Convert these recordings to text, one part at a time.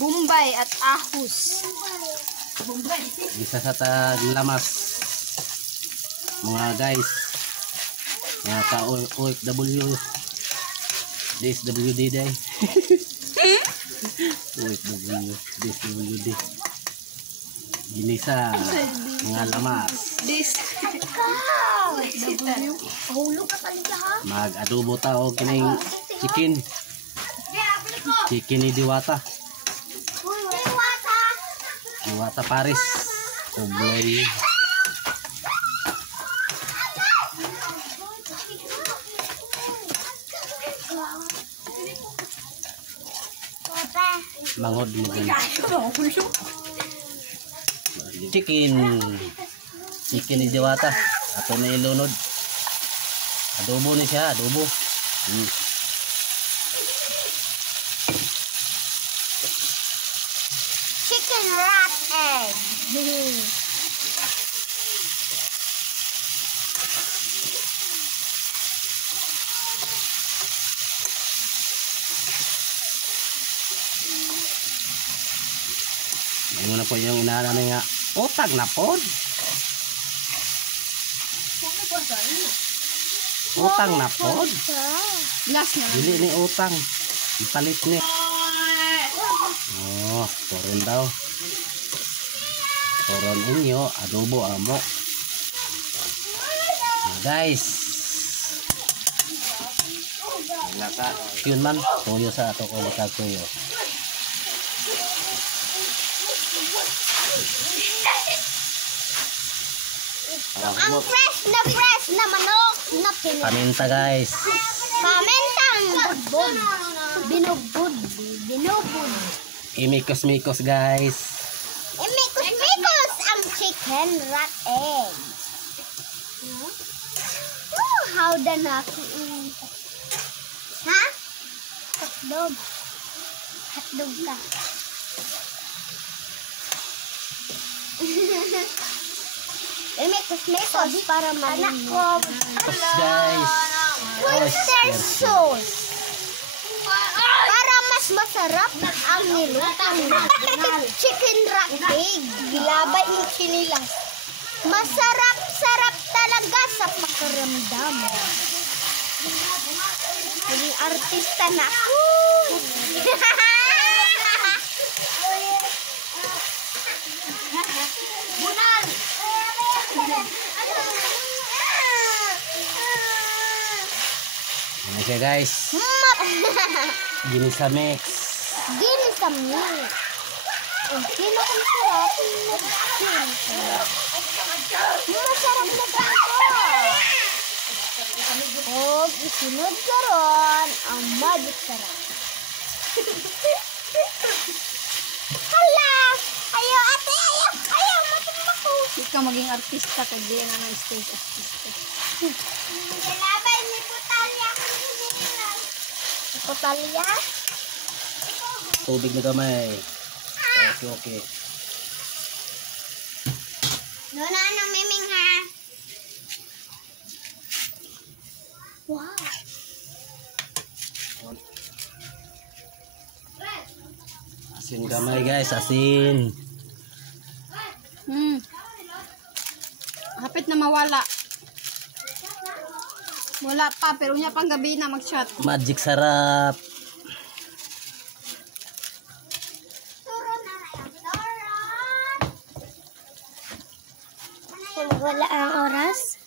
Bombay at ahos. Isa sa taglamas. Mga guys. Mga ka-OFW. DSWD day. OFW. DSWD. Ginisa. Mga lamas. Mag-adobo tao kining chicken. Chicken ni Diwata. Diwata Paris. Kubloy. Mangod mo din. Chicken. Chicken ni Diwata. Ato na ilunod. Adobo ni siya. Adobo. Chicken rat egg. Ayun na po yung inaano nga. Utang na po. Utang na po. Last na. Dili ni utang. Ipalit ni. Oh, toron daw. Toron inyo, adobo amo. Guys. Yun man, tuyo sa ato ko tuyo. Ang fresh na manok na pinag. Paminta guys. Pamintang budbud. Binugbud. Imikos-mikos guys. Imikos ang chicken rat egg. How the naki. Ha? Hotdog. Hotdog ka. Imikos para malinis. Guys. Oyster sauce. Para mas masarap ang nilutang chicken rat egg. Gilabay ng chinilas. Masarap-sarap talaga sa pakiramdam. Naging artista na ako. Bunal! Ano siya guys? Ginisa mix. Ginisa mix. Ang pinakasarap. Masarap na tayo. O, isunod ka ron ang magic sarap. Hala! Ayaw ate! Ayaw! Matumbak ko! Ikaw maging artista kung di na ng stage artista. Galabay ni Putalya. Putalya? Tubig na gamay. Okay. Doon na ng miming ha. Wow. Asin gamay guys, asin. Hapit na mawala. Wala pa, pero niya pang gabi na mag-shot. Magic sarap. Wala ang oras.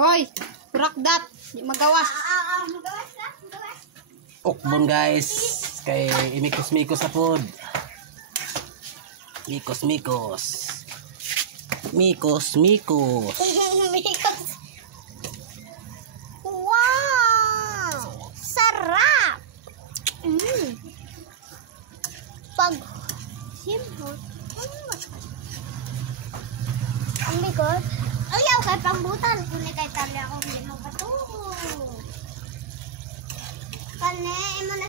Hoy, rakdat, di magawas. Okbon guys. Kay imikos-mikos sa food. Mikos. Wow! Sarap! Pag simple. Ang bigot. Ayaw kay pangbutan. Kung kay talya ko, hindi mo patuho. Kane, mo na